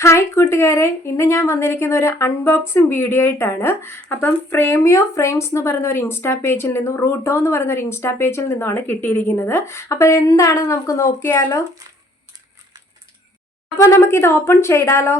Hi കൂട്ടുകാരെ. ഇന്ന് ഞാൻ വന്നിരിക്കുന്ന ഒരു അൺബോക്സിംഗ് വീഡിയോ ആയിട്ടാണ്. അപ്പം ഫ്രെയിമിയോ ഫ്രെയിംസ് എന്ന് പറയുന്ന ഒരു ഇൻസ്റ്റാ പേജിൽ നിന്നും റൂട്ടോ എന്ന് പറയുന്ന ഒരു ഇൻസ്റ്റാ പേജിൽ നിന്നുമാണ് കിട്ടിയിരിക്കുന്നത്. അപ്പോൾ എന്താണെന്ന് നമുക്ക് നോക്കിയാലോ? അപ്പോൾ നമുക്കിത് ഓപ്പൺ ചെയ്താലോ?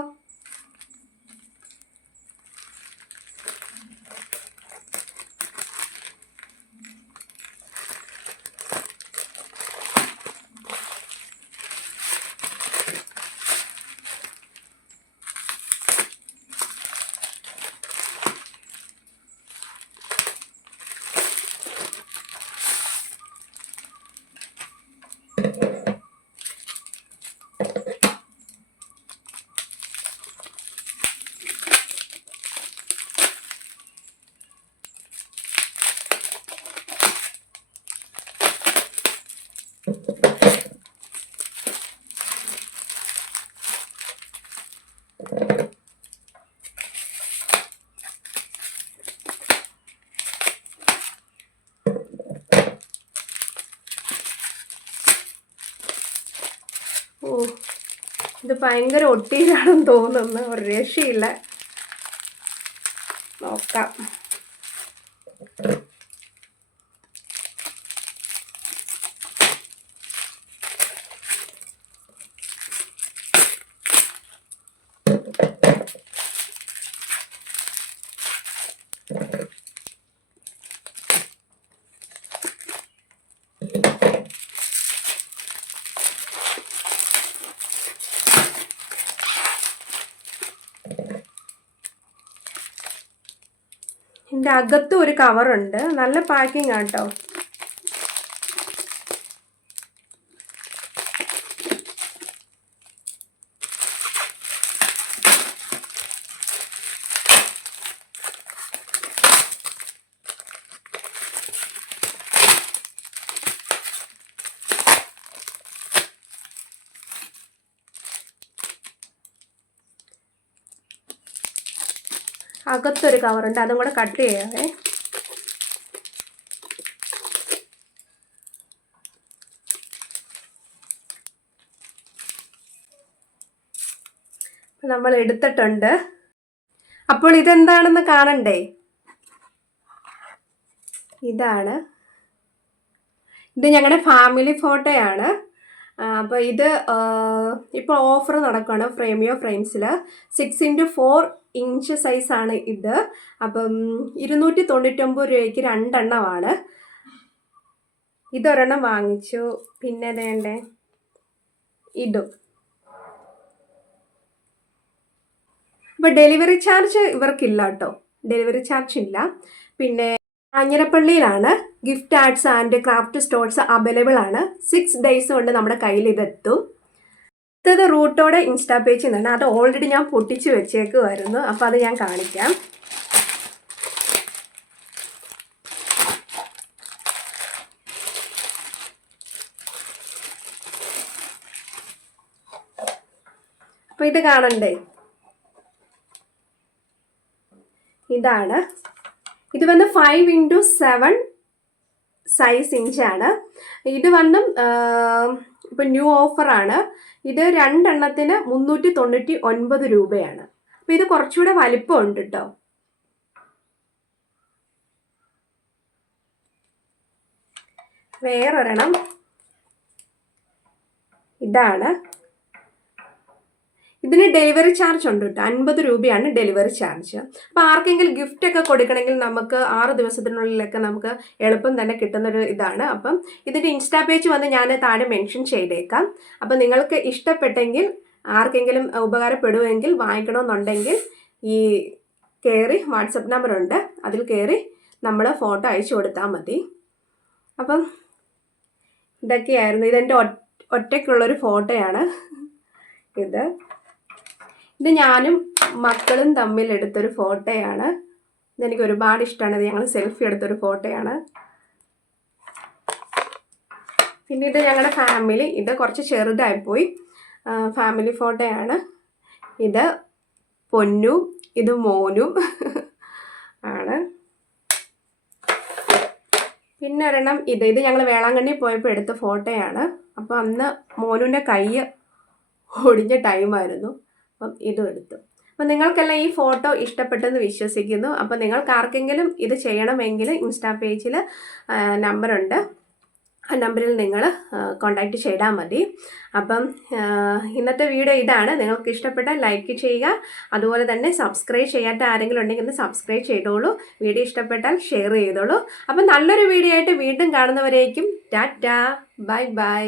ഓ ഇത് ഭയങ്കര ഒട്ടിയിലാണെന്ന് തോന്നുന്നു. ഒരു രക്ഷയില്ല. നോക്കാം. ഇതിന്റെ അകത്തും ഒരു കവറുണ്ട് നല്ല പാക്കിംഗ് ആട്ടോ. അകത്തൊരു കവറുണ്ട് അതും കൂടെ കട്ട് ചെയ്യാവേ. നമ്മൾ എടുത്തിട്ടുണ്ട്. അപ്പോൾ ഇതെന്താണെന്ന് കാണണ്ടേ? ഇതാണ്. ഇത് ഞങ്ങളുടെ ഫാമിലി ഫോട്ടോയാണ് അപ്പോൾ ഇത് ഇപ്പോൾ ഓഫർ നടക്കുകയാണ് ഫ്രെയിമിയോ ഫ്രെയിംസിൽ സിക്സ് ഇന്റു ഫോർ ഇഞ്ച് സൈസാണ് ഇത്. അപ്പം ഇരുന്നൂറ്റി തൊണ്ണൂറ്റൊമ്പത് രൂപയ്ക്ക് രണ്ടെണ്ണമാണ്. ഇതൊരെണ്ണം വാങ്ങിച്ചു. പിന്നെ വേണ്ടേ? ഇതും. അപ്പോൾ ഡെലിവറി ചാർജ് ഇവർക്കില്ല കേട്ടോ. ഡെലിവറി ചാർജ് ഇല്ല. പിന്നെ കാഞ്ഞിരപ്പള്ളിയിലാണ് gift arts and craft stores available ആണ്. സിക്സ് ഡേയ്സ് കൊണ്ട് നമ്മുടെ കയ്യിൽ ഇതെത്തും അടുത്തത് റൂട്ടോടെ ഇൻസ്റ്റാ പേജ് എന്നാണ്. അത് ഓൾറെഡി ഞാൻ പൊട്ടിച്ച് വെച്ചേക്കുമായിരുന്നു അപ്പോൾ അത് ഞാൻ കാണിക്കാം. അപ്പോൾ ഇത് കാണണ്ടേ? ഇതാണ് ഇത് വന്ന് ഫൈവ് ഇന്റു സെവൻ സൈസ് ഇഞ്ചാണ് ഇത് വന്നും ഇപ്പം ന്യൂ ഓഫറാണ് ഇത് രണ്ടെണ്ണത്തിന് മുന്നൂറ്റി തൊണ്ണൂറ്റി ഒൻപത് രൂപയാണ്. അപ്പം ഇത് കുറച്ചുകൂടെ വലിപ്പമുണ്ട് കേട്ടോ വേറൊരെണ്ണം. ഇതാണ്. ഇതിന് ഡെലിവറി ചാർജ് ഉണ്ട് കേട്ടോ. അൻപത് രൂപയാണ് ഡെലിവറി ചാർജ്. അപ്പോൾ ആർക്കെങ്കിലും ഗിഫ്റ്റ് ഒക്കെ കൊടുക്കണമെങ്കിൽ നമുക്ക് ആറ് ദിവസത്തിനുള്ളിലൊക്കെ നമുക്ക് എളുപ്പം തന്നെ കിട്ടുന്നൊരു ഇതാണ്. അപ്പം ഇതിന്റെ ഇൻസ്റ്റാ പേജ് വന്ന് ഞാൻ താഴെ മെൻഷൻ ചെയ്തേക്കാം. അപ്പം നിങ്ങൾക്ക് ഇഷ്ടപ്പെട്ടെങ്കിൽ ആർക്കെങ്കിലും ഉപകാരപ്പെടുമെങ്കിൽ വാങ്ങിക്കണമെന്നുണ്ടെങ്കിൽ ഈ കയറി വാട്സപ്പ് നമ്പർ ഉണ്ട്. അതിൽ കയറി നമ്മൾ ഫോട്ടോ അയച്ചു കൊടുത്താൽ മതി. അപ്പം ഇതൊക്കെയായിരുന്നു. ഇതെന്റെ ഒറ്റയ്ക്കുള്ളൊരു ഫോട്ടോയാണ്. ഇത്. ഇത് ഞാനും മക്കളും തമ്മിൽ എടുത്തൊരു ഫോട്ടോയാണ്. ഇതെനിക്ക് ഒരുപാട് ഇഷ്ടമാണ് ഇത് ഞങ്ങൾ സെൽഫി എടുത്തൊരു ഫോട്ടോയാണ്. പിന്നെ ഇത് ഞങ്ങളുടെ ഫാമിലി ഇത് കുറച്ച് ചെറുതായിപ്പോയി. ഫാമിലി ഫോട്ടോയാണ് ഇത് പൊന്നു ഇത് മോനും ആണ്. പിന്നെ ഒരെണ്ണം ഇത്. ഇത് ഞങ്ങൾ വേളാങ്കണ്ണി പോയപ്പോൾ എടുത്ത ഫോട്ടോയാണ്. അപ്പോൾ അന്ന് മോനുവിന്റെ കൈ ഒടിഞ്ഞ ടൈമായിരുന്നു അപ്പം ഇതും എടുത്തു. അപ്പം നിങ്ങൾക്കെല്ലാം ഈ ഫോട്ടോ ഇഷ്ടപ്പെട്ടെന്ന് വിശ്വസിക്കുന്നു. അപ്പം നിങ്ങൾക്ക് ആർക്കെങ്കിലും ഇത് ചെയ്യണമെങ്കിൽ ഇൻസ്റ്റാ പേജിൽ നമ്പറുണ്ട്. ആ നമ്പറിൽ നിങ്ങൾ കോൺടാക്റ്റ് ചെയ്താൽ മതി. അപ്പം ഇന്നത്തെ വീഡിയോ ഇതാണ്. നിങ്ങൾക്ക് ഇഷ്ടപ്പെട്ട ലൈക്ക് ചെയ്യുക. അതുപോലെ തന്നെ സബ്സ്ക്രൈബ് ചെയ്യാത്ത ആരെങ്കിലും ഉണ്ടെങ്കിൽ ഒന്ന് സബ്സ്ക്രൈബ് ചെയ്തോളൂ. വീഡിയോ ഇഷ്ടപ്പെട്ടാൽ ഷെയർ ചെയ്തോളൂ. അപ്പം നല്ലൊരു വീഡിയോ ആയിട്ട് വീണ്ടും കാണുന്നവരേക്കും ടാറ്റ. Bye bye.